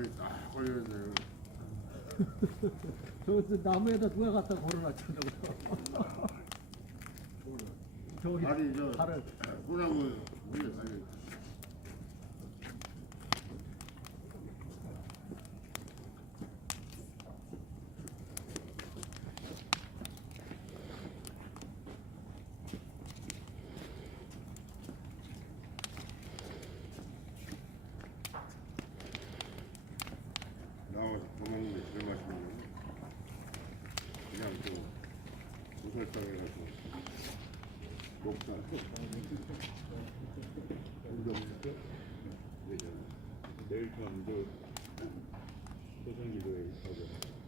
다리 딱 걸렸네. 저 나무에다 누가 갖다 걸어놨죠 저기 다리 저 발을 소나무 위에 다리. 나와서 더 먹는 게 제일 맛있는 거. 그냥 또 무설탕 해가지고 녹살. 내일 참 저 소성기도에 가서